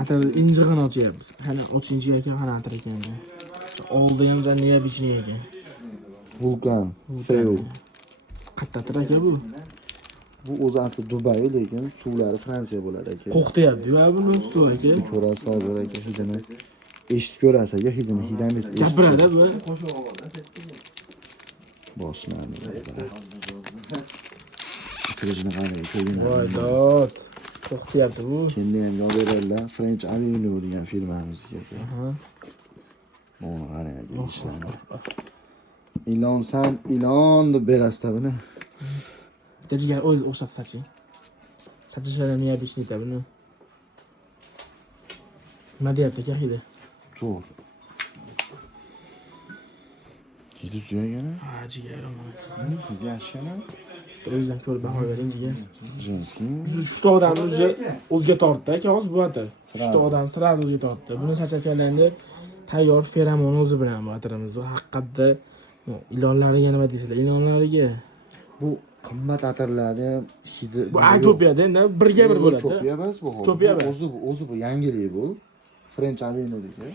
Atar injig'ini ochyapmiz. Qani ochinchi ekan, qani atar ekan. Oldi ham niya bichini ekan. Vulkan, Feu. Qayerdadir aka bu? Bu o'zi asli Dubay, lekin suvlari Fransiya bo'ladi aka. Qo'rqyapti-yu, buni ustol aka. Ko'rasiz hozir aka hidini. Eshitib ko'rasiz aka hidini, hidamiz eshitib. Gapiradi bu. Boshlanadi. Kirishini qarang, ko'rgin. Voy dod. Qo'rqyapti bu. Kendi ham yod beradilar. French Avenue degan filmimizga aka. Mana qarang aka ishlarni. Ilon deb berasizda buni. Dejiga o'zi o'xshab saching. Sachishlari niya bichni buni. Nima deyapti aka hidi? Zo'r. Hidi suyagani? Ha, jigar. Hidi yaxshimi? O'zingizdan ko'rib baho bering jigar. Jenskiy. Shu odamni o'ziga tortdi aka, hozir bu atir. Shu odam sirani o'ziga tortdi. Buni sachayotganlarida tayyor feromon o'zi bilan bu atirimiz. Haqiqatda ilonlariga nima deysizlar? Ilonlariga Bu qimmat atirlarni ham hidi. bu ko'piyadi, endi birga bir bo'ladi. Ko'piyadi bu. Ko'piyadi. O'zi bu yangilik bu. French Avenue'dagi.